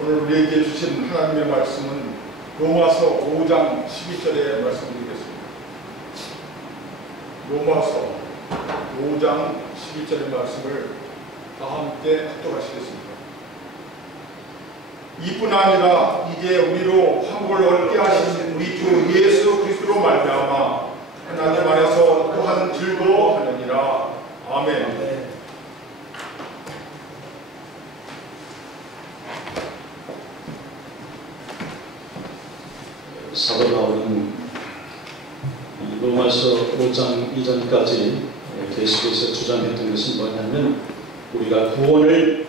오늘 우리에게 주신 하나님의 말씀은 로마서 5장 12절의 말씀드리겠습니다. 로마서 5장 12절의 말씀을 다 함께 합독하시겠습니다. 이뿐 아니라 이제 우리로 화목을 얻게 하신 우리 주 예수 그리스도로 말미암아 하나님 안에서 또한 즐거워하느니라. 아멘. 사도 바울은 로마서 5장 이전까지 계속해서 주장했던 것은 뭐냐면 우리가 구원을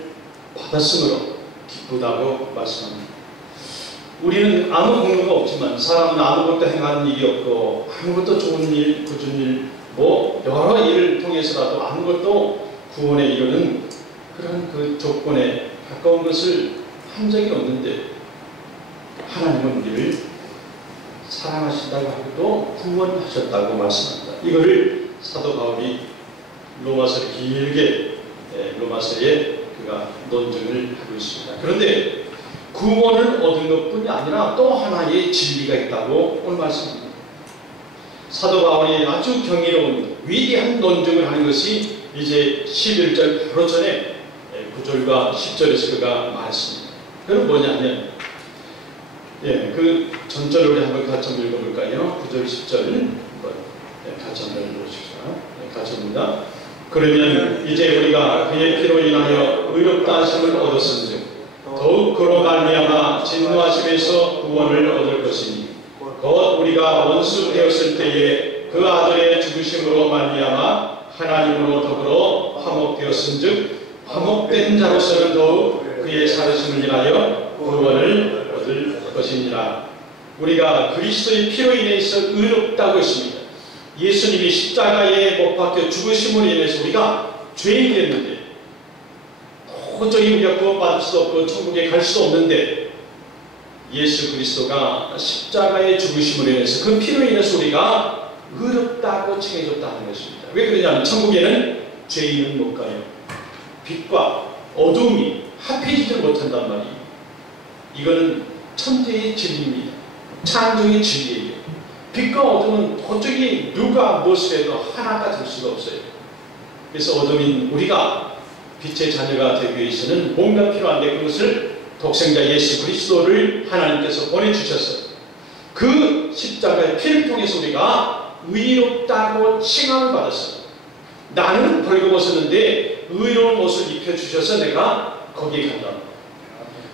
받았으므로 기쁘다고 말씀합니다. 우리는 아무 공로가 없지만 사람은 아무것도 행하는 일이 없고 아무것도 좋은 일, 굳은 일, 여러 일을 통해서라도 아무것도 구원에 이르는 그런 그 조건에 가까운 것을 한 적이 없는데 하나님은 우리를 사랑하신다고 하고도 구원하셨다고 말씀합니다. 이거를 사도 바울이 로마서를 길게 로마서에 그가 논증을 하고 있습니다. 그런데 구원을 얻은 것뿐이 아니라 또 하나의 진리가 있다고 오늘 말씀합니다. 사도 바울이 아주 경이로운 위대한 논증을 하는 것이 이제 11절 바로 전에 9절과 10절에서 그가 말했습니다. 그건 뭐냐면 그 전절을 우리 한번 같이 한번 읽어볼까요? 9절 10절 한번 같이 한번 읽어보십시오. 같이 합니다. 그러면 이제 우리가 그의 피로 인하여 의롭다 하심을 얻었은즉 더욱 그로 말미암아 진노하심에서 구원을 얻을 것이니 곧 우리가 원수 되었을 때에 그 아들의 죽으심으로 말미암아 하나님으로 더불어 화목되었은즉 화목된 자로서는 더욱 그의 살으심을 인하여 구원을 얻을 것이니라. 우리가 그리스도의 피로 인해서 의롭다고 했습니다. 예수님이 십자가에 못 박혀 죽으심으로 인해서 우리가 죄인이 됐는데 도저히 우리가 구원받을 수 없고 천국에 갈 수 없는데 예수 그리스도가 십자가에 죽으심으로 인해서 그 피로 인해서 우리가 의롭다고 칭해졌다는 것입니다. 왜 그러냐면 천국에는 죄인은 못 가요. 빛과 어둠이 합해지지 못한단 말이에요. 이거는 천재의 진리입니다. 창조의 진리예요. 빛과 어둠은 도저히 누가 무엇을 해도 하나가 될 수가 없어요. 그래서 어둠인 우리가 빛의 자녀가 되기 위해서는 뭔가 필요한데 그것을 독생자 예수 그리스도를 하나님께서 보내주셨어요. 그 십자가의 피를 통해서 우리가 의롭다고 칭함을 받았어요. 나는 벌거벗었는데 의로운 옷을 입혀주셔서 내가 거기에 간다.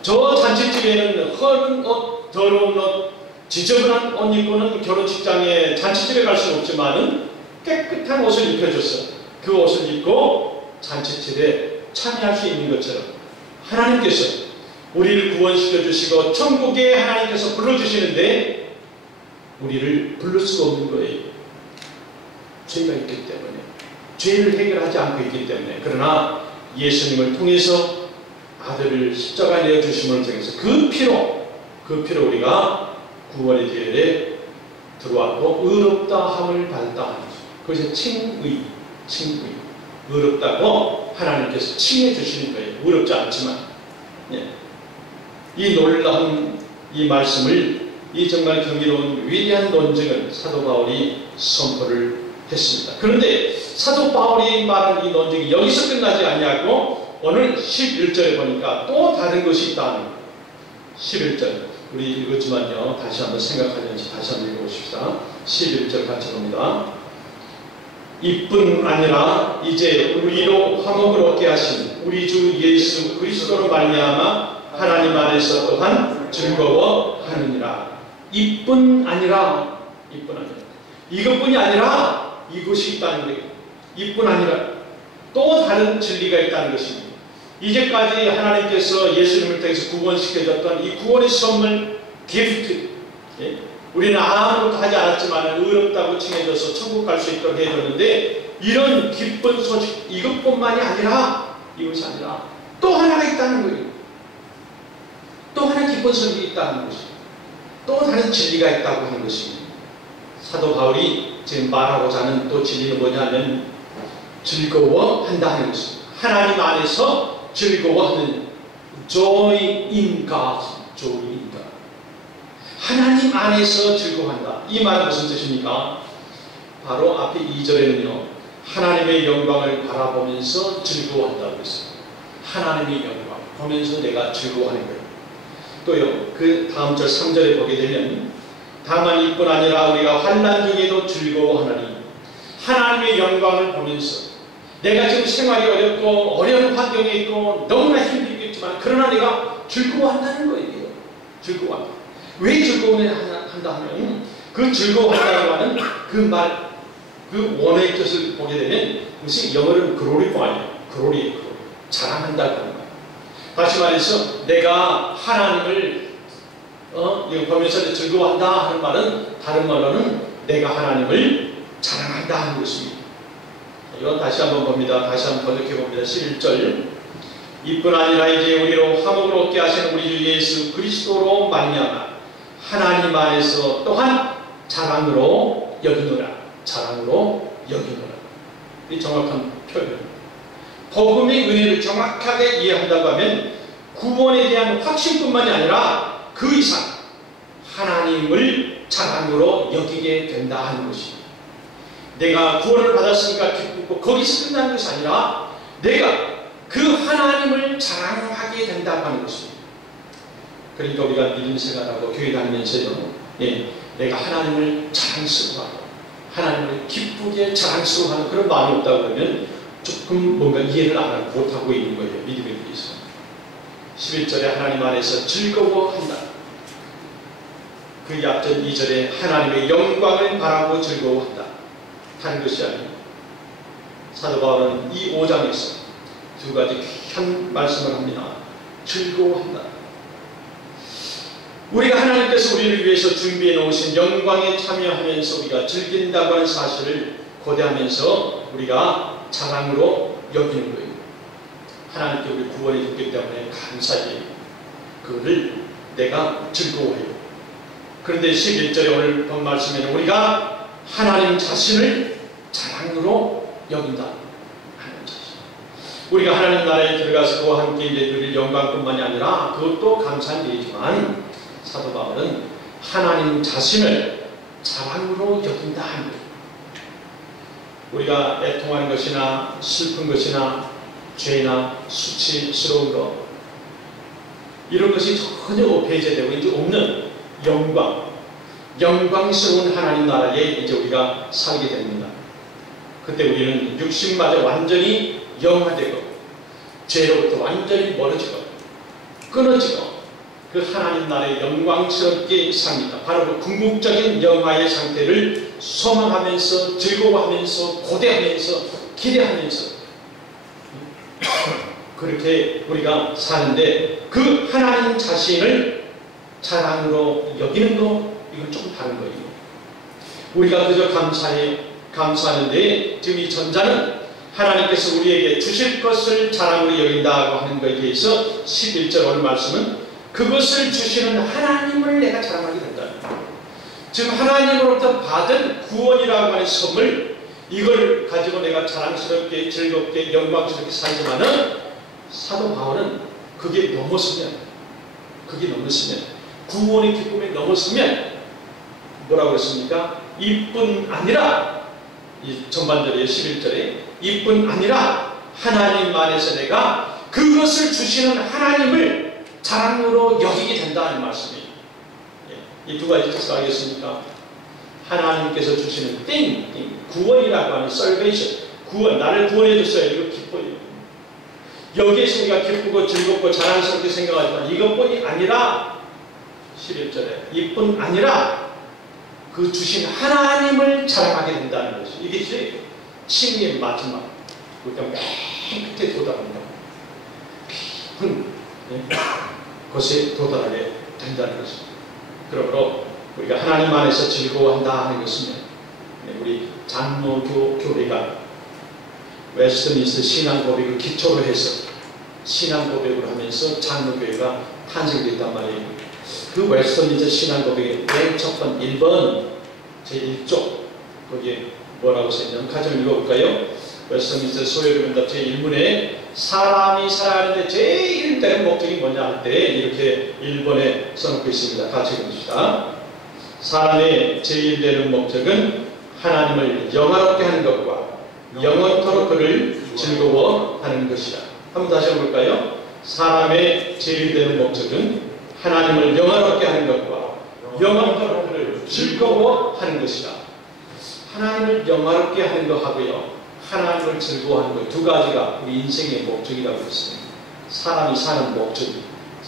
저 잔치집에는 허른 옷, 더러운 옷, 지저분한 옷 입고는 결혼식장에 잔치집에 갈 수는 없지만은 깨끗한 옷을 입혀줬어요. 그 옷을 입고 잔치집에 참여할 수 있는 것처럼 하나님께서 우리를 구원시켜 주시고 천국에 하나님께서 불러주시는데 우리를 부를 수가 없는 거예요. 죄가 있기 때문에, 죄를 해결하지 않고 있기 때문에. 그러나 예수님을 통해서 아들을 십자가에 내어주심을 통해서 그 피로 우리가 구원의 대열에 들어왔고 의롭다함을 받았다 하는 거죠. 그것이 칭의. 의롭다고 하나님께서 칭해 주시는 거예요. 의롭지 않지만. 이 놀라운 이 말씀을, 이 정말 경이로운 위대한 논증을 사도 바울이 선포를 했습니다. 그런데 사도 바울이 말한 이 논증이 여기서 끝나지 아니하고 오늘 11절에 보니까 또 다른 것이 있다는 거예요. 11절 우리 읽었지만요, 다시 한번 생각하면서 다시 한번 읽어보십시다. 11절 같이 봅니다. 이뿐 아니라 이제 우리로 화목을 얻게 하신 우리 주 예수 그리스도로 말미암아 하나님 안에서 또한 즐거워하느니라. 이뿐 아니라 이것뿐이 아니라 이것이 있다는 거예요. 이뿐 아니라 또 다른 진리가 있다는 것입니다. 이제까지 하나님께서 예수님을 통해서 구원시켜줬던 이 구원의 선물 기프트, 우리는 아무것도 하지 않았지만 의롭다고 칭해줘서 천국 갈 수 있도록 해줬는데 이런 기쁜 소식, 이것뿐만이 아니라 이것이 아니라 또 하나가 있다는 거예요. 또 하나 기쁜 소식이 있다는 것입니다. 또 다른 진리가 있다고 하는 것입니다. 사도 바울이 지금 말하고자 하는 또 진리는 뭐냐면 즐거워한다 하는 것입니다. 하나님 안에서 즐거워하는, Joy in God, joy in God. 하나님 안에서 즐거워한다. 이 말은 무슨 뜻입니까? 바로 앞에 2절에는요, 하나님의 영광을 바라보면서 즐거워한다고 했어요. 하나님의 영광 보면서 내가 즐거워하는 거예요. 또요, 그 다음 절 3절에 보게 되면, 다만 이뿐 아니라 우리가 환난 중에도 즐거워하나니, 하나님의 영광을 보면서 내가 지금 생활이 어렵고 어려운 환경에 있고 너무나 힘들겠지만 그러나 내가 즐거워한다는 거예요. 즐거워한다. 왜 즐거워한다 하면 그 즐거워한다고 하는 그 말, 그 원어의 뜻을 보게 되면 그것이 영어로는 glorify예요. glory, 자랑한다고 하는 거예요. 다시 말해서 내가 하나님을 이거 보면서 즐거워한다 하는 말은 다른 말로는 내가 하나님을 자랑한다 하는 것입니다. 이건 다시 한번 봅니다. 다시 한번 번역해 봅니다. 11절. 이뿐 아니라 이제 우리로 화목을 얻게 하시는 우리 주 예수 그리스도로 말미암아 하나님 안에서 또한 자랑으로 여기노라. 자랑으로 여기노라. 이 정확한 표현입니다. 복음의 은혜를 정확하게 이해한다고 하면 구원에 대한 확신뿐만이 아니라 그 이상 하나님을 자랑으로 여기게 된다 하는 것입니다. 내가 구원을 받았으니까 기쁘고 거기서 끝나는 것이 아니라 내가 그 하나님을 자랑하게 된다고 하는 것입니다. 그러니까 우리가 믿음 생활하고 교회 다니면서도 내가 하나님을 자랑스러워하고 하나님을 기쁘게 자랑스러워하는 그런 마음이 없다고 그러면 조금 뭔가 이해를 못하고 있는 거예요. 믿음에 대해서. 11절에 하나님 안에서 즐거워한다. 그 앞전 2절에 하나님의 영광을 바라고 즐거워한다. 하는 것이 아니에요. 사도 바울은 이 5장에서 두 가지 귀한 말씀을 합니다. 즐거워한다. 우리가 하나님께서 우리를 위해서 준비해 놓으신 영광에 참여하면서 우리가 즐긴다고 하는 사실을 고대하면서 우리가 자랑으로 여기는 거예요. 하나님께 우리 구원해 줬기 때문에 감사해요. 그거를 내가 즐거워해요. 그런데 11절에 오늘 본 말씀에는 우리가 하나님 자신을 자랑으로 여긴다. 하나님 자신. 우리가 하나님 나라에 들어가서 그와 함께 이제 누릴 영광뿐만이 아니라 그것도 감사한 일이지만 사도 바울은 하나님 자신을 자랑으로 여긴다 하는 거예요. 우리가 애통하는 것이나 슬픈 것이나 죄나 수치스러운 것 이런 것이 전혀 배제되고 이제 없는 영광스러운 하나님 나라에 이제 우리가 살게 됩니다. 그때 우리는 육신마저 완전히 영화되고 죄로부터 완전히 멀어지고 끊어지고 그 하나님 나라에 영광스럽게 삽니다. 바로 그 궁극적인 영화의 상태를 소망하면서 즐거워하면서 고대하면서 기대하면서 그렇게 우리가 사는데 그 하나님 자신을 자랑으로 여기는 거 이건 조금 다른 거예요. 우리가 그저 감사하는데 지금 이 전자는 하나님께서 우리에게 주실 것을 자랑으로 여긴다고 하는 것에 대해서 11절 오늘 말씀은 그것을 주시는 하나님을 내가 자랑하게 된다. 지금 하나님으로부터 받은 구원이라고 하는 선물 이걸 가지고 내가 자랑스럽게 즐겁게 영광스럽게 살지만은 사도 바울은 그게 넘어서면 구원의 기쁨에 넘어서면 뭐라고 했습니까? 이뿐 아니라 이 전반절에 11절에 이뿐 아니라 하나님 안에서 내가 그것을 주시는 하나님을 자랑으로 여기게 된다는 말씀이에요. 이 두 가지 뜻을 알겠습니까? 하나님께서 주시는 구원이라고 하는 salvation, 구원, 나를 구원해 줬어요. 이거 기뻐요. 여기에서 우리가 기쁘고 즐겁고 자랑스럽게 생각하지만 이것뿐이 아니라 11절에 이뿐 아니라 그 주신 하나님을 자랑하게 된다는 것이 이게 칭의의 마지막 우리가 맨 끝에 도달합니다. 깊은 곳에 도달하게 된다는 것입니다. 그러므로 우리가 하나님 안에서 즐거워한다 하는 것은 우리 장로교회가 웨스트민스터 신앙고백을 기초로 해서 신앙고백을 하면서 장로교회가 탄생됐단 말이에요. 그 웨스트민스터 신앙고백의 맨 첫 번 1번 제1조 거기에 뭐라고 써있냐면 가정 읽어볼까요? 웨스트민스터 소요리문답 제1문에 사람이 살아가는데 제일 되는 목적이 뭐냐 할 때 이렇게 1번에 써놓고 있습니다. 같이 읽읍시다. 사람의 제일 되는 목적은 하나님을 영화롭게 하는 것과 영원토록 그를 즐거워하는 것이다. 한번 다시 해볼까요? 사람의 제일 되는 목적은 하나님을 영화롭게 하는 것과 영원토록 그를 즐거워하는 것이다. 하나님을 영화롭게 하는 것하고요, 하나님을 즐거워하는 것, 두 가지가 우리 인생의 목적이라고 했습니다. 사람이 사는 목적,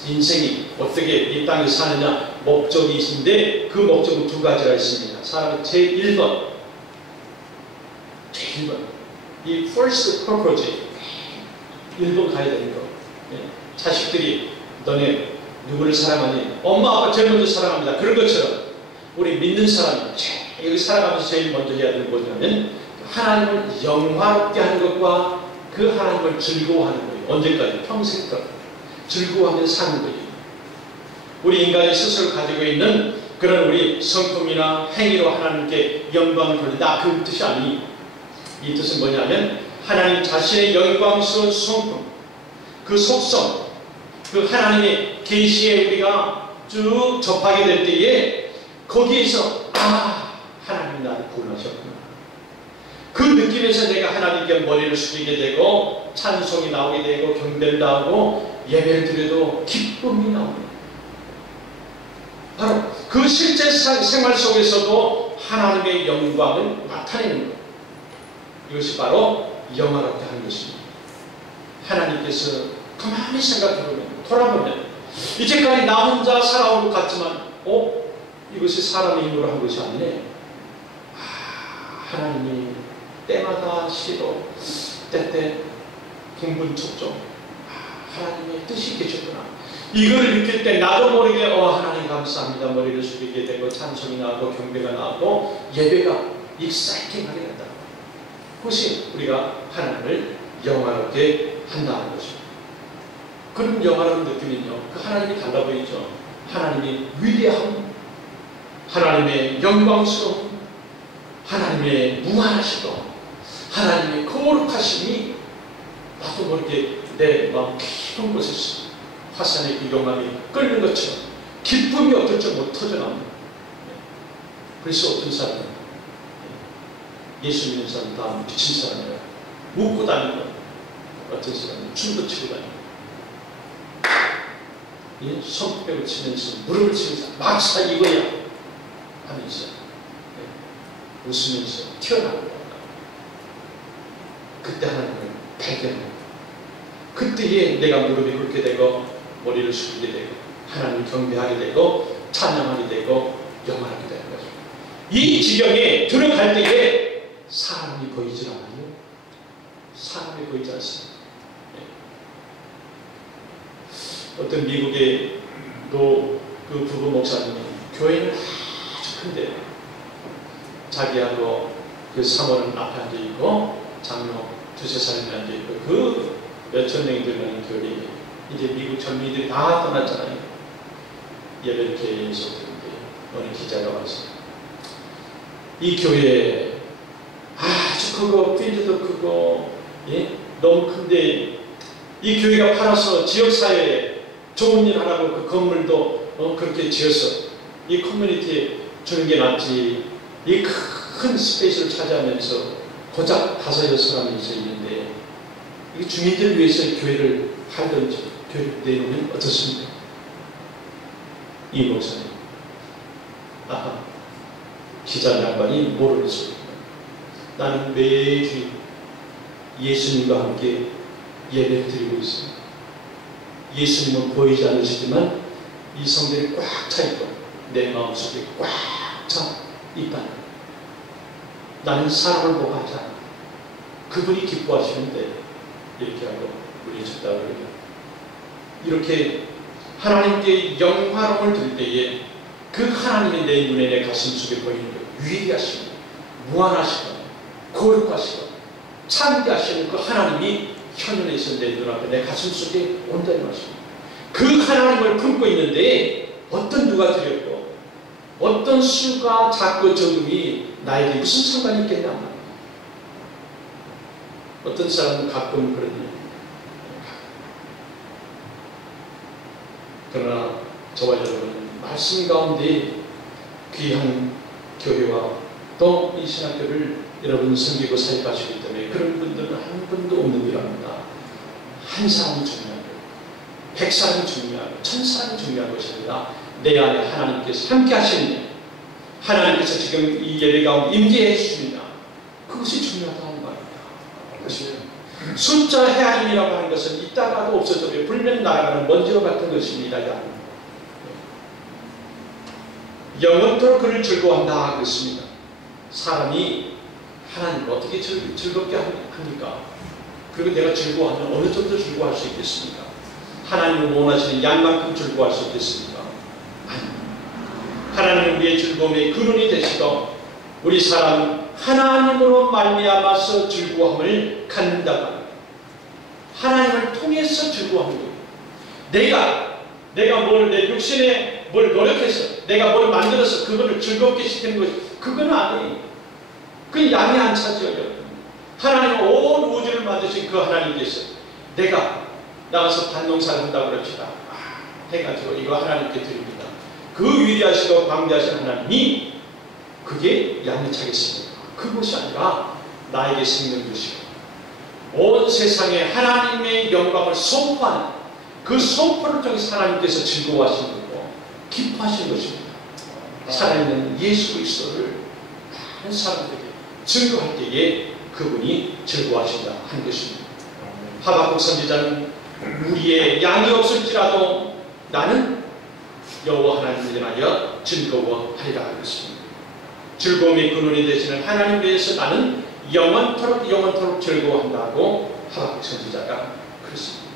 인생이 어떻게 이 땅에 사느냐 목적이 있는데 그 목적은 두 가지가 있습니다. 사람의 제1번 이 first purpose 1번 가야 되는 거. 자식들이 너네 누구를 사랑하니? 엄마 아빠 제일 먼저 사랑합니다. 그런 것처럼 우리 믿는 사람이 여기 살아가면서 제일 먼저 해야 되는 뭐냐면 하나님을 영화롭게 하는 것과 그 하나님을 즐거워하는 거예요. 언제까지? 평생까지 즐거워하며 사는 거예요. 우리 인간이 스스로 가지고 있는 그런 우리 성품이나 행위로 하나님께 영광을 돌린다, 그 뜻이 아니에요. 이 뜻은 뭐냐면 하나님 자신의 영광스러운 성품, 그 속성, 그 하나님의 계시에 우리가 쭉 접하게 될 때에 거기에서 하나님 나를 구원하셨구나, 그 느낌에서 내가 하나님께 머리를 숙이게 되고 찬송이 나오게 되고 경배를 나오고 예배를 드려도 기쁨이 나옵니다. 바로 그 실제 생활 속에서도 하나님의 영광을 나타내는 것, 이것이 바로 영화롭게 하는 것입니다. 하나님께서 가만히 생각해보면, 돌아보면 이제까지 나 혼자 살아온 것 같지만 이것이 사람의 힘으로 한 것이 아니네. 하나님이 때마다 시도 때때 분분촉촉 하나님의 뜻이 계셨구나, 이걸 느낄 때 나도 모르게 하나님 감사합니다 머리를 숙이게 되고 찬송이 나오고 경배가 나오고 예배가 익사이팅하게 된다. 그것이 우리가 하나님을 영화롭게 한다는 것입니다. 그런 영화로운 느낌은요, 그 하나님이 달라 보이죠. 하나님의 위대함, 하나님의 영광스러움, 하나님의 무한하시고 하나님의 거룩하심이 나도 모르게 내 마음 깊은 곳에서 화산의 그 영광이 끓는 것처럼 기쁨이 어떨 줄 못 터져나옵니다. 그래서 어떤 사람은 예수 믿는 사람 다 미친 사람이라 웃고 다니고, 어떤 사람은 춤도 추고 다니고, 손뼉을 치면서 무릎을 치면서 막사 이거야 하면서 웃으면서 튀어나옵니다. 그때 하나님을 발견합니다. 그때에 내가 무릎이 꿇게 되고 머리를 숙이게 되고 하나님을 경배하게 되고 찬양하게 되고 영화하게 되는 거죠. 이 지경에 들어갈 때에 사람이 보이질 않아요. 사람이 보이지 않습니다. 어떤 미국의 그 부부 목사님이 교회는 아주 큰데 자기하고 그 사모는 앞에 앉아있고 장로 두세 사람이 앉아있고 그 몇천 명이 들어가는 교회, 이제 미국 젊은이들이 다 떠났잖아요. 예배를 계속 듣는데 어느 기자가 와서 이 교회에 아주 크고 핀즈도 크고 너무 큰데 이 교회가 팔아서 지역사회에 좋은 일 하라고 그 건물도 그렇게 지어서 이 커뮤니티에 주는 게 낫지, 이 큰 스페이스를 차지하면서 고작 5, 6사람이 있는데 이 주민들을 위해서 교회를 팔든지 교회를 내놓으면 어떻습니까? 이 목사님, 기자 양반이 모르는 소리입니다. 나는 매주 예수님과 함께 예배를 드리고 있습니다. 예수님은 보이지 않으시지만 이 성전이 꽉 차 있고 내 마음속에 꽉 차 있다. 나는 사람을 보고 하지 않아. 그분이 기뻐하시는데 이렇게 하고 우리 적다고 그래요. 이렇게 하나님께 영화로움을 드릴 때에 그 하나님이 내 눈에 내 가슴 속에 보이는 것, 위대하시고 무한하시고 거룩하시고 참되하시는 그 하나님이 현현에서 내 눈앞에 내 가슴 속에 온다는 말씀입니다. 그 하나님을 품고 있는데 어떤 누가 드렸고 어떤 수가 작고 적음이 나에게 무슨 상관이 있겠냐 말이에요. 어떤 사람은 가끔 그러니 그러나 저와 여러분은 말씀 가운데 귀한 교회와 또 이 신학교를 여러분 섬기고 사역하시기 때문에 그런 분들은 한 분도 없는 줄 압니다. 한 사람이 중요한 거예요. 100사람이 중요하고 1000사람이 중요한 것이 아니라 내 안에 하나님께서 함께 하시느냐, 하나님께서 지금 이 예배 가운데 임재해 주시느냐, 그것이 중요하다는 말입니다. 숫자 헤아림이라고 하는 것은 있다가도 없어져요. 불면 날아가는 먼지와 같은 것입니다. 영원토록 그를 즐거워한다 그랬습니다. 사람이 하나님을 어떻게 즐겁게 합니까? 그리고 내가 즐거워하면 어느 정도 즐거워할 수 있겠습니까? 하나님을 원하시는 양만큼 즐거워할 수 있겠습니까? 아닙니다. 하나님은 우리의 즐거움의 근원이 되시고 우리 사람은 하나님으로 말미암아서 즐거움을 갖는다고 합니다. 하나님을 통해서 즐거워하는 거예요. 내가 뭘 내 육신에 뭘 노력해서 내가 뭘 만들어서 그거를 즐겁게 시키는 것이 그건 아니에요. 그건 양이 안 차죠. 하나님은 온 우주를 만드신 그 하나님께서 내가 나가서 밭농사를 한다고 그럽시다. 해가지고 이거 하나님께 드립니다. 그 위대하시고 광대하신 하나님이 그게 양이 차겠습니까? 그것이 아니라 나에게 생명 주시고 온 세상에 하나님의 영광을 선포하는 그 선포를 통해서 하나님께서 즐거워하시는 거고 기뻐하시는 것입니다. 살아있는 예수 그리스도를 많은 사람들에게 증거할 때에 그분이 즐거워하신다 하는 것입니다. 하박국 선지자는 우리의 양이 없을지라도 나는 여호와 하나님을 인하여 즐거워하리라 하였습니다. 즐거움의 근원이 되시는 하나님 위해서 나는 영원토록 즐거워한다고 하박국 선지자가 그랬습니다.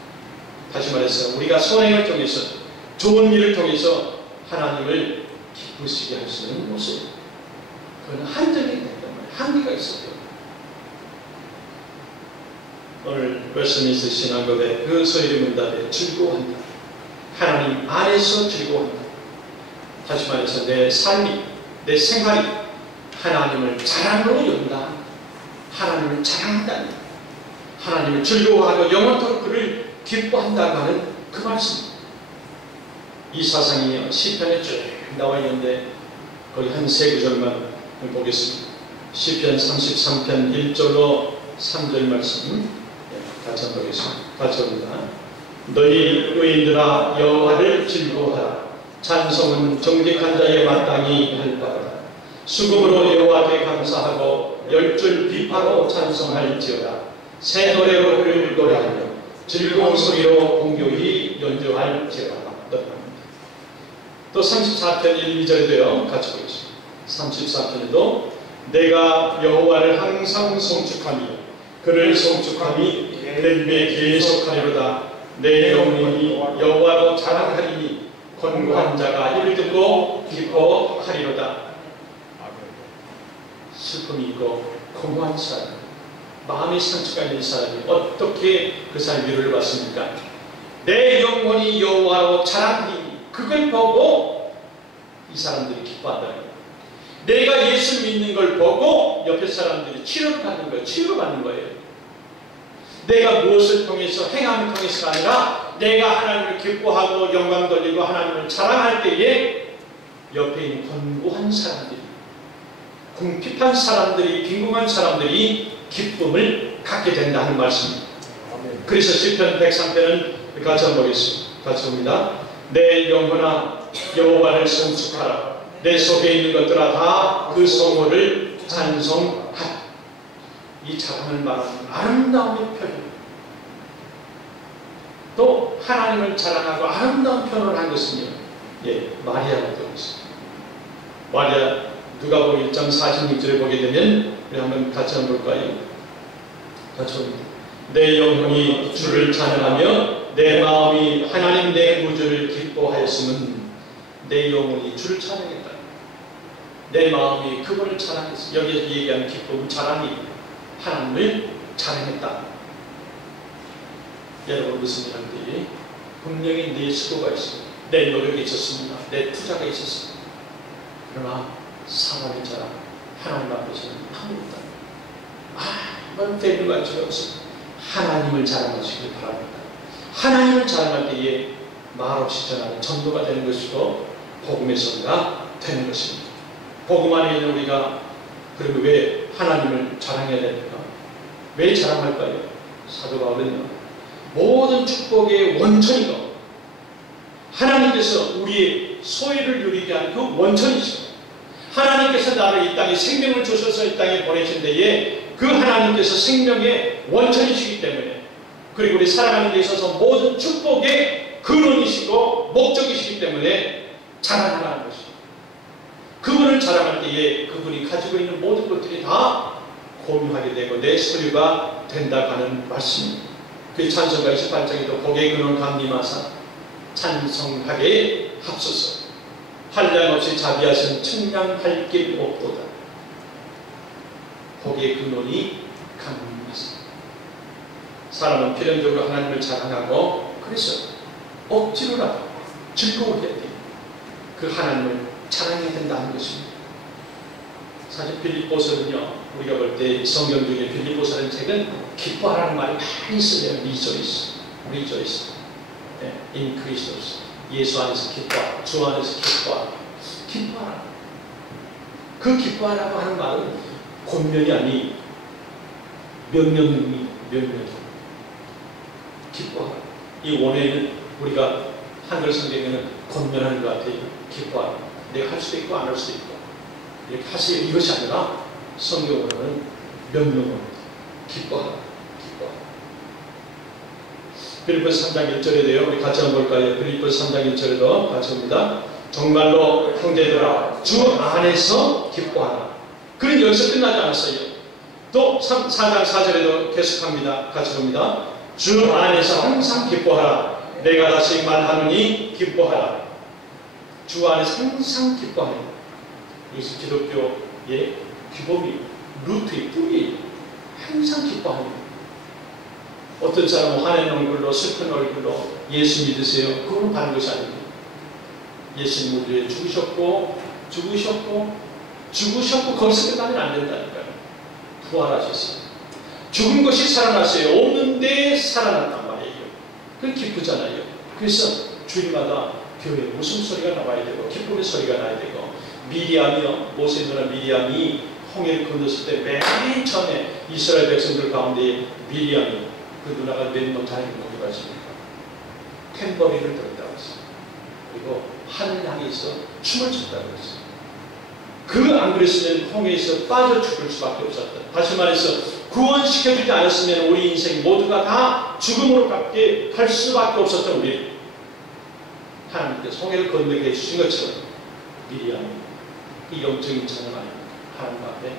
다시 말해서 우리가 선행을 통해서 좋은 일을 통해서 하나님을 기쁘시게 할 수 있는 모습, 그건 한정이 있기 때문에 한계가 있어요. 오늘 웨스트민스터 신앙고백 그 서일의 문답에 즐거워한다. 하나님 안에서 즐거워한다. 다시 말해서 내 삶이, 내 생활이 하나님을 자랑으로 연다. 하나님을 자랑한다니, 하나님을 즐거워하고 영원토록 그를 기뻐한다고 하는 그 말씀. 이 사상이 시편에 쭉 나와 있는데 거기 한 세 구절만 보겠습니다. 시편 33편 1절로 3절 말씀 같이 한번 보겠습니다. 같이 봅니다. 너희 의인들아 여호와를 즐거워하라. 찬송은 정직한 자의 마땅히 할 바라. 수금으로 여호와께 감사하고 열줄 비파로 찬송할지어다. 새 노래로 그를 노래하며 즐거운 소리로 공교히 연주할지어다. 또 34편 1, 2절에도요. 같이 보겠습니다. 34편에도 내가 여호와를 항상 송축하며 그를 송축함이 내 입에 계속하리로다. 내 영혼이 여호와로 자랑하리니 권고한 자가 이를 듣고 기뻐하리로다. 슬픔이 있고 공허한 사람, 마음이 상처가 있는 사람이 어떻게 그 사람의 위로를 받습니까? 내 영혼이 여호와로 자랑하리니 그걸 보고 이 사람들이 기뻐한다는 거예요. 내가 예수 믿는 걸 보고 옆에 사람들이 치료를 받는 거예요. 치유를 받는 거예요. 내가 무엇을 통해서 행함을 통해서가 아니라 내가 하나님을 기뻐하고 영광 돌리고 하나님을 자랑할 때에 옆에 있는 권고한 사람들이, 궁핍한 사람들이, 빈궁한 사람들이 기쁨을 갖게 된다는 말씀입니다. 그래서 시편 103편은 같이 한번 보겠습니다. 같이 봅니다. 내 영혼아 여호와를 송축하라. 내 속에 있는 것들아 다 그 성호를 찬송하라. 이 자랑을 말하는 아름다움의 표현, 또 하나님을 자랑하고 아름다운 표현을 한 것은요, 마리아가 되고 있습니다. 마리아 누가복음 1장 46절에 보게 되면 우리 한번 같이 한번 볼까요? 같이 봅니다. 내 영혼이 주를 찬양하며 내 마음이 하나님 내 구주를 기뻐하였으면, 내 영혼이 주를 찬양했다. 내 마음이 그분을 찬양했어. 여기서 얘기하는 기쁨은 자랑이 하나님을 자랑했다. 여러분 무슨 일인지 분명히 내 수고가 있습니다. 내 노력이 있었습니다. 내 투자가 있었습니다. 그러나 사람의 자랑, 하나님 앞에서는 아무것도 아무런 되는 가치가 없습니다. 하나님을 자랑하시길 바랍니다. 하나님을 자랑할 때에 말없이 전하는 전도가 되는 것이고 복음의 선가 되는 것입니다. 복음 안에 있는 우리가 그러면 왜 하나님을 자랑해야 됩니까? 왜 자랑할까요? 사도 바울은요, 모든 축복의 원천이고 하나님께서 우리의 소유를 누리게 한 그 원천이시고 하나님께서 나를 이 땅에 생명을 주셔서 이 땅에 보내신 데에 그 하나님께서 생명의 원천이시기 때문에 그리고 우리 살아가는 데 있어서 모든 축복의 근원이시고 목적이시기 때문에 자랑하는 것입니다. 그분을 자랑할 때에 그분이 가지고 있는 모든 것들이 다 공유하게 되고 내 소유가 된다고 하는 말씀입니다. 그 찬송가 28장에도 복의 근원 감림하사 찬송하게 합소서 한량없이 자비하신 측량할 길 없도다. 복의 근원이 감림하사. 사람은 필연적으로 하나님을 자랑하고 그래서 억지로라도 즐거워해야 돼요. 그 하나님을 자랑해야 된다는 것입니다. 사실 빌립보서는요, 우리가 볼 때 성경 중에 빌립보서라는 책은 기뻐하라는 말이 많이 쓰여요. 리조이스, 리조이스. in Christos. 예수 안에서 기뻐하라, 주 안에서 기뻐하라. 기뻐하라. 그 기뻐하라고 하는 말은 권면이 아니 명령입니다. 명령. 기뻐하라. 이 원어에는 우리가 한글 성경에는 권면하는 것 같아요. 기뻐하라. 내가 할 수도 있고 안 할 수도 있고 이렇게 하세요. 이것이 아니라 성경으로는 명령입니다. 기뻐하라. 기뻐하라. 빌립보서 3장 1절에도요. 우리 같이 한번 볼까요? 빌립보서 3장 1절에도 같이 봅니다. 정말로 형제들아 주 안에서 기뻐하라. 그는 여기서 끝나지 않았어요. 또 4장 4절에도 계속합니다. 같이 봅니다. 주 안에서 항상 기뻐하라. 내가 다시 말하노니 기뻐하라. 주 안에서 항상 기뻐하라. 이것이 기독교의 규범이 루트의 뿌리예요. 항상 기뻐하는. 어떤 사람은 화낸 얼굴로 슬픈 얼굴로 예수 믿으세요. 그건 바른 것이 아닙니다. 예수님 우리를 죽으셨고 거기서 끝나면 안 된다니까요. 부활하셨어요. 죽은 것이 살아났어요. 없는데 살아났단 말이에요. 그게 기쁘잖아요. 그래서 주일마다 교회에 웃음소리가 나와야 되고 기쁨의 소리가 나야 되고 미리암이요. 모세의 누나 미리암이 홍해를 건넜을 때 맨 처음에 이스라엘 백성들 가운데 미리암이 그 누나가 몇 자리를 못 가십니까? 탬버리를 들었다고 했어요. 그리고 하늘 향해서 춤을 췄다고 했어요. 그 안 그랬으면 홍해에서 빠져 죽을 수밖에 없었다. 다시 말해서 구원시켜주지 않았으면 우리 인생 모두가 다 죽음으로 갈 수밖에 없었던 우리 하나님께서 홍해를 건너게 해주신 것처럼 미리암이 이 영적인 찬양 아닙니까? 하나님 앞에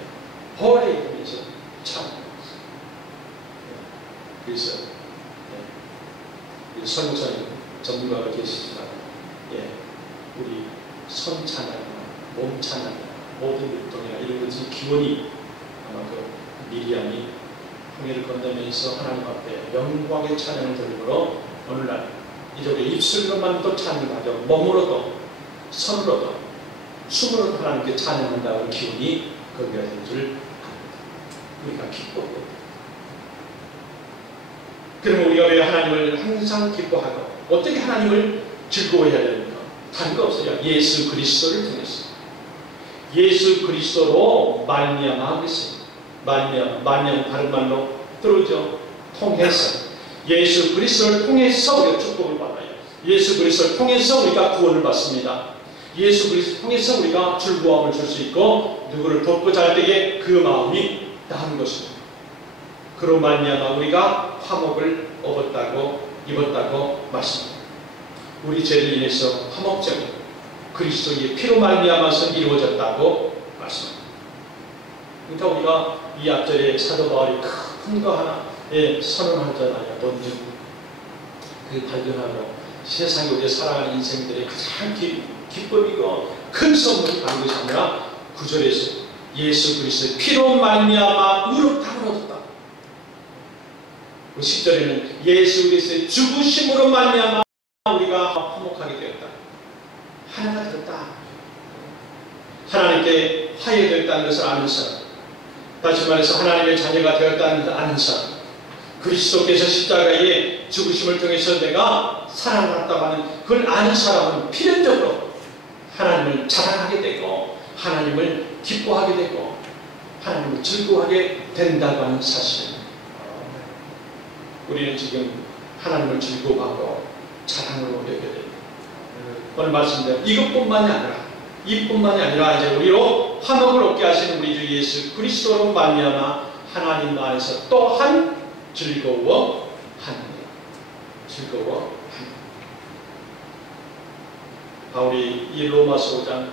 벌에 있으면서 찬양했어요. 그래서 설교사님 전문가가 계시지만 우리 선 찬양이나 몸 찬양이나 모든 율동이나 이런 것이 기원이 아마 그 미리암이 홍해를 건너면서 하나님 앞에 영광의 찬양을 드림으로 오늘날 이렇게 입술로만 또 찬양하죠. 몸으로도 손으로도 숨으로도 하나님께 찬양한다는 기운이 거기가 된 줄 압니다. 우리가 기뻐하고 그러면 우리가 왜 하나님을 항상 기뻐하고 어떻게 하나님을 즐거워해야 됩니까? 다른 거 없어요. 예수 그리스도를 통해서 예수 그리스도로 말미암아 하겠습니다. 말미암 다른 말로 들어오죠. 통해서 예수 그리스도를 통해서 우리가 축복을 받아요. 예수 그리스도를 통해서 우리가 구원을 받습니다. 예수 그리스도를 통해서 우리가 즐거움을 줄 수 있고 누구를 돕고자 할 때에 그 마음이 나은 것입니다. 그로 말미암아 우리가 화목을 입었다고 말씀합니다. 우리 죄를 인해서 화목제가 그리스도의 피로 말미암아서 이루어졌다고 말씀합니다. 그러니까 우리가 이 앞절에 사도 바울이 큰 거 하나에 선언하잖아요. 논증. 그 발견하고 세상에 우리가 살아가는 인생들의 가장 기쁨이고 큰 선물이 바로 것이 아니라 9절에서 예수 그리스도의 피로 말미암아 의롭다고 얻었다. 10절에는 예수 그리스도의 죽으심으로 말미암아 우리가 화목하게 되었다. 하나가 되었다. 하나님께 화해되었다는 것을 아는 사람, 다시 말해서 하나님의 자녀가 되었다는 것을 아는 사람, 그리스도께서 십자가의 죽으심을 통해서 내가 사랑받았다고 하는 그걸 아는 사람은 필연적으로 하나님을 자랑하게 되고 하나님을 기뻐하게 되고 하나님을 즐거워하게 된다고 하는 사실. 우리는 지금 하나님을 즐거워하고 자랑으로 여겨야 됩니다. 오늘 말씀대로 이것뿐만이 아니라 이제 우리로 화목을 얻게 하시는 우리 주 예수 그리스도로 말미암아 하나님 안에서 또한 즐거워합니다. 바울이 이 로마서 5장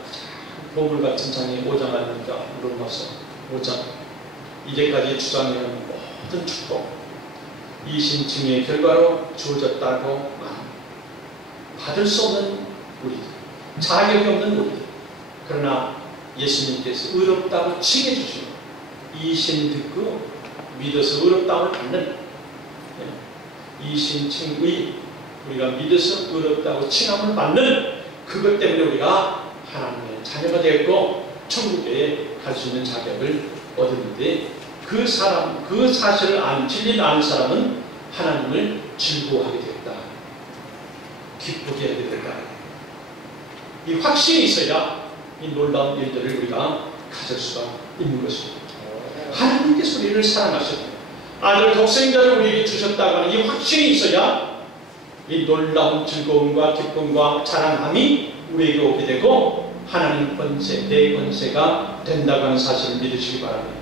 보물 같은 장이 5장 아닙니까? 로마서 5장 이제까지 주장해온 모든 축복 이신증의 결과로 주어졌다고 말합니다. 받을 수 없는 우리들, 자격이 없는 우리들, 그러나 예수님께서 의롭다고 칭해 주시고 이신 듣고 믿어서 의롭다움을 받는 이신칭의 우리가 믿어서 의롭다고 칭함을 받는 그것 때문에 우리가 하나님의 자녀가 되었고 천국에 갈 수 있는 자격을 얻었는데 그 사실을 아는 진리를 아는 사람은 하나님을 즐거워하게 되었다. 기쁘게 하게 되었다. 이 확신이 있어야 이 놀라운 일들을 우리가 가질 수가 있는 것입니다. 하나님께서 우리를 사랑하셨고 아들 독생자를 우리에게 주셨다고 하는 이 확신이 있어야 이 놀라운 즐거움과 기쁨과 자랑함이 우리에게 오게 되고 하나님 권세, 내 권세가 된다고 하는 사실을 믿으시기 바랍니다.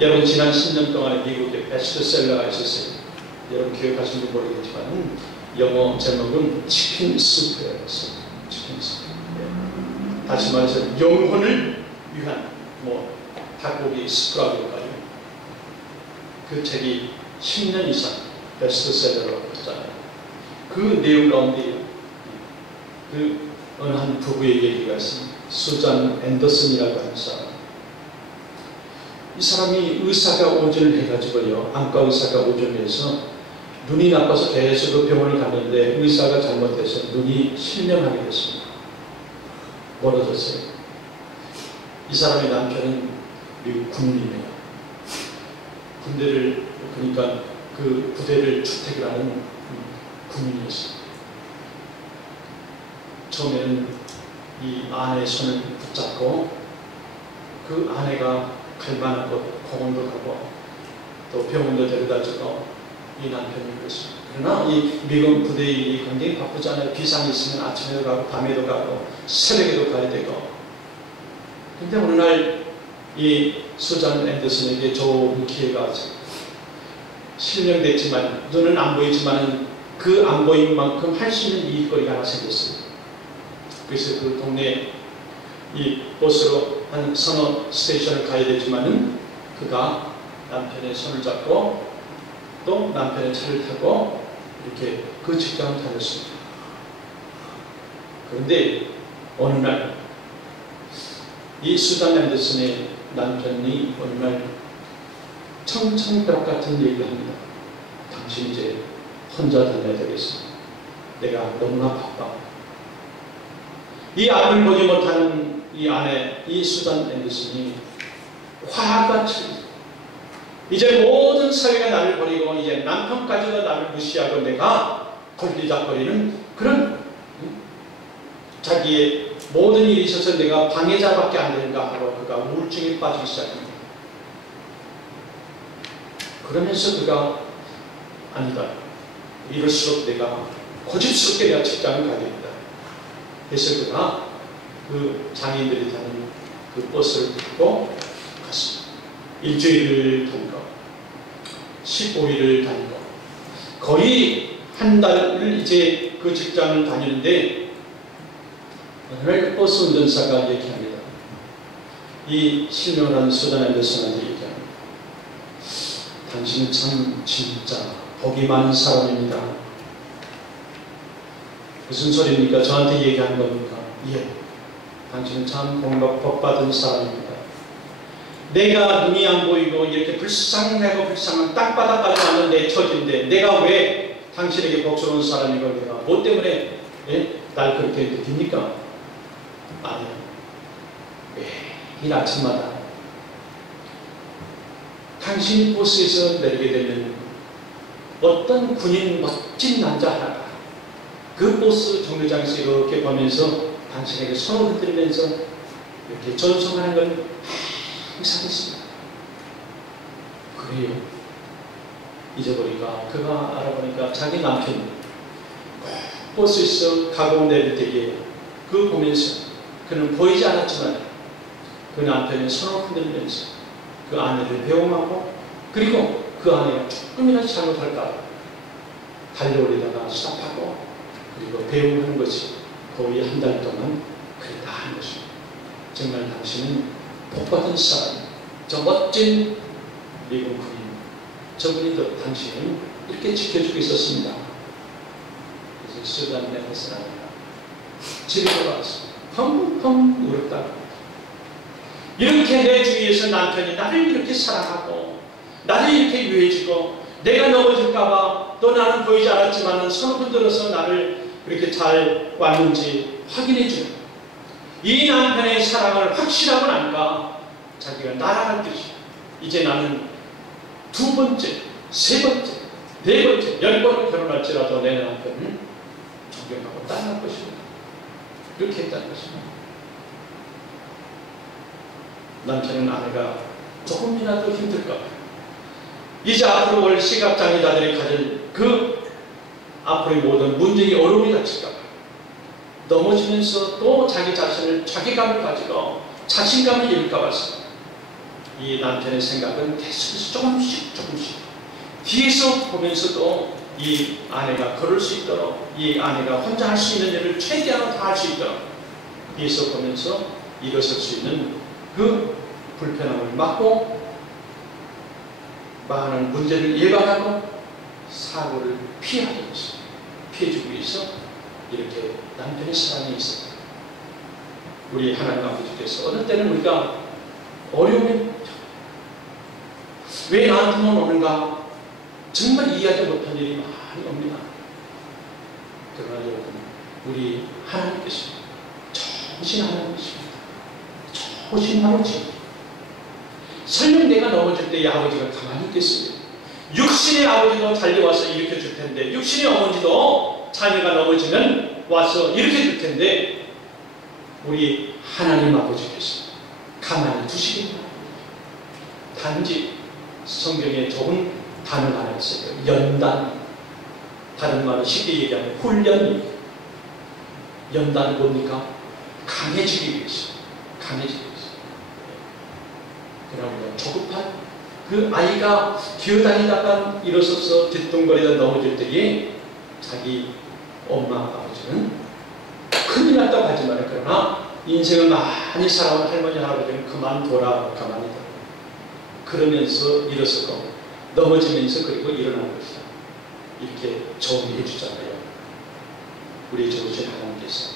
여러분 지난 10년 동안에 미국에 베스트셀러가 있었어요. 여러분 기억하시는지 모르겠지만 영어 제목은 치킨 스프였어요. 치킨 스프. 다시 말해서 영혼을 위한 닭고기 스프라고 할까요? 그 책이 10년 이상 베스트셀러로 했잖아요. 그 내용 가운데 그 어느 한 부부의 얘기가 있습니다. 수잔 앤더슨이라고 하는 사람. 이 사람이 의사가 오전을 해가지고요. 안과 의사가 오전을 해서 눈이 나빠서 계속 그 병원을 갔는데 의사가 잘못해서 눈이 실명하게 됐습니다. 멀어졌어요. 이 사람의 남편은 미국 군인이에요. 군대를 그러니까 그 부대를 주택을 하는 군인이었어요. 처음에는 이 아내의 손을 붙잡고 그 아내가 갈 만한 곳 공원도 가고 또 병원도 데려다주고 이 남편이 그랬습니다. 그러나 이 미군 부대의 일이 굉장히 바쁘잖아요. 비상이 있으면 아침에도 가고 밤에도 가고 새벽에도 가야 되고. 근데 어느 날 이 수잔 앤더슨에게 좋은 기회가 왔어요. 실명됐지만 눈은 안 보이지만 그 안 보인 만큼 할 수 있는 일거리가 하나 생겼어요. 그래서 그 동네에 이 버스로 한 서너 스테이션을 가야 되지만은 그가 남편의 손을 잡고 또 남편의 차를 타고 이렇게 그 직장을 다녔습니다. 그런데 어느 날 이 수잔 앤더슨의 남편이 어느 날 청천벽 같은 얘기를 합니다. 당신 이제 혼자 다녀야 되겠어. 내가 너무나 바빠. 이 앞을 보지 못하는 이 아내, 이 수잔 앤더슨이 화가 치고 이제 모든 사회가 나를 버리고 이제 남편까지도 나를 무시하고 내가 걸리작거리는 그런 자기의 모든 일이 있어서 내가 방해자밖에 안 되는가 하고 그가 우울증에 빠지기 시작합니다. 그러면서 그가 아니다. 이럴수록 내가 고집스럽게 내가 직장을 가야겠다. 그래서 그가 그 장애인들이 타는 그 버스를 타고 갔습니다. 일주일을 다니고 15일을 다니고 거의 한 달을 이제 그 직장을 다니는데 어느 날 버스 운전사가 얘기합니다. 이 실명을 한 수잔 앤더슨한테 얘기합니다. 당신은 참 진짜 복이 많은 사람입니다. 무슨 소리입니까? 저한테 얘기하는 겁니까? 예. 당신은 참 복 받은 사람입니다. 내가 눈이 안 보이고 이렇게 불쌍하고 불쌍한 땅바닥까지 왔는데 처진데 내가 왜 당신에게 복스러운 사람이고 내가 뭐 때문에 날 그렇게 느낍니까? 아니요. 매일 아침마다 당신이 버스에서 내리게 되면 어떤 군인 멋진 남자 하나가 그 버스 정류장에서 이렇게 보면서 당신에게 손을 흔들면서 이렇게 전송하는 걸 항상 했습니다. 그래요. 잊어버리니까 그가 알아보니까 자기 남편이 버스에서 가고 내릴 때에 그 보면서 그는 보이지 않았지만 그 남편의 손을 흔들면서 그 아내를 배웅하고 그리고 그 아내가 조금이라도 잘못할까 달려올리다가 스탑하고 그리고 배웅하는 것이 거의 한 달 동안 그랬다 하는 것입니다. 정말 당신은 복받은 사람, 저 멋진 미국 군인, 저분이 당신을 이렇게 지켜주고 있었습니다. 그래서 수단 내에서 집에 돌아왔습니다. 펑펑 울었다고. 이렇게 내 주위에서 남편이 나를 이렇게 사랑하고 나를 이렇게 유해주고 내가 넘어질까봐 또 나는 보이지 않았지만 손을 흔들어서 나를 그렇게 잘 왔는지 확인해주는 이 남편의 사랑을 확실하고 나니까 자기가 날아갈 듯이 이제 나는 두 번째, 세 번째, 네 번째, 10번을 결혼할지라도 내 남편을 존경하고 따라갈 것입니다. 이렇게 했다는 것입니다. 남편은 아내가 조금이라도 힘들까 이제 앞으로 올 시각장애자들이 가질 그 앞으로의 모든 문제의 어려움이 닥칠까 넘어지면서 또 자기 자신을 자괴감을 가지고 자신감을 잃을까 봐서 이 남편의 생각은 계속해서 조금씩 뒤에서 보면서도 이 아내가 걸을 수 있도록 이 아내가 혼자 할 수 있는 일을 최대한 다 할 수 있도록 뒤에서 보면서 일어설 수 있는 그 불편함을 막고 많은 문제를 예방하고 사고를 피하기 위해서 피해주기 위해서 이렇게 남편의 사랑이 있습니다. 우리 하나님 아버지께서 어느 때는 우리가 어려움이 왜 나한테만 오는가 정말 이해하지 못한 일이 많이 옵니다. 그러나 여러분 우리 하나님께서 좋으신 하나님이십니다. 좋으신 아버지 설령 내가 넘어질 때 이 아버지가 가만히 있겠습니다. 육신의 아버지도 달려와서 일으켜 줄 텐데 육신의 어머니도 자녀가 넘어지면 와서 일으켜 줄 텐데 우리 하나님 아버지께서 가만히 두시겠나? 단지 성경에 좋은 단어 하나 있어요. 연단. 다른 말로 쉽게 얘기하면 훈련입니다. 연단은 뭡니까? 강해지기 위해서. 강해지기 위해서. 그러나 조급한 그 아이가 기어다니다가 일어서서 뒤뚱거리다 넘어질 때에 자기 엄마 아버지는 큰일 났다고 하지만 그러나 인생을 많이 살아온 할머니 할아버지는 그만둬라 가만히 둬 그러면서 일어서고 넘어지면서 그리고 일어나는 것이다. 이렇게 정리해 주잖아요. 우리 좋으신 하나님께서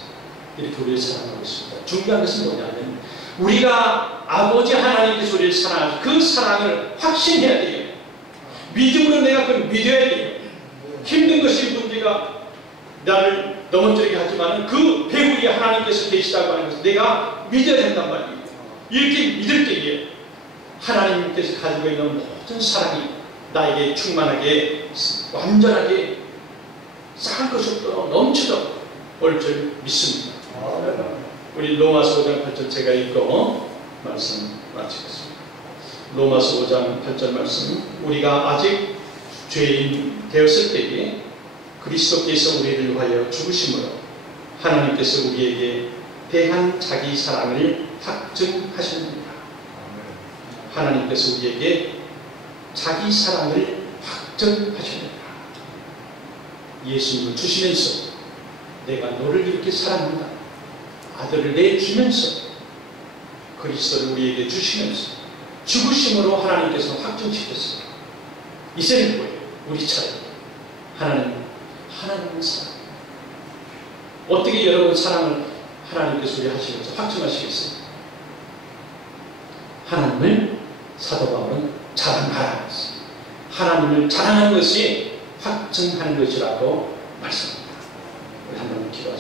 이렇게 우리를 사랑하고 있습니다. 중요한 것은 뭐냐면 우리가 아버지 하나님께서 우리를 사랑하는 그 사랑을 확신해야 돼요. 믿음으로 내가 그걸 믿어야 돼요. 힘든 것이 문제가 나를 넘어지게 하지만 그 배후에 하나님께서 계시다고 하는 것을 내가 믿어야 된단 말이에요. 이렇게 믿을 때에 하나님께서 가지고 있는 모든 사랑이 나에게 충만하게 완전하게 싹할 것이 없도록 넘치도록 올 줄 믿습니다. 우리 로마서 5장 8절 제가 읽고 말씀 마치겠습니다. 로마서 5장 8절 말씀 우리가 아직 죄인 되었을 때에 그리스도께서 우리를 위하여 죽으심으로 하나님께서 우리에게 대한 자기 사랑을 확증하십니다. 하나님께서 우리에게 자기 사랑을 확증하십니다. 예수님을 주시면서 내가 너를 이렇게 사랑한다. 아들을 내주면서 그리스도를 우리에게 주시면서 죽으심으로 하나님께서 확증시켰습니다. 이제는 뭐예요? 우리 차례. 하나님은 사랑. 어떻게 여러분 사랑을 하나님께서 우리 하시면서 확증하시겠어요? 하나님을 사도 바울은 자랑하라. 하나님을 자랑하는 것이 확증하는 것이라고 말씀합니다. 우리 한번 기도하시죠.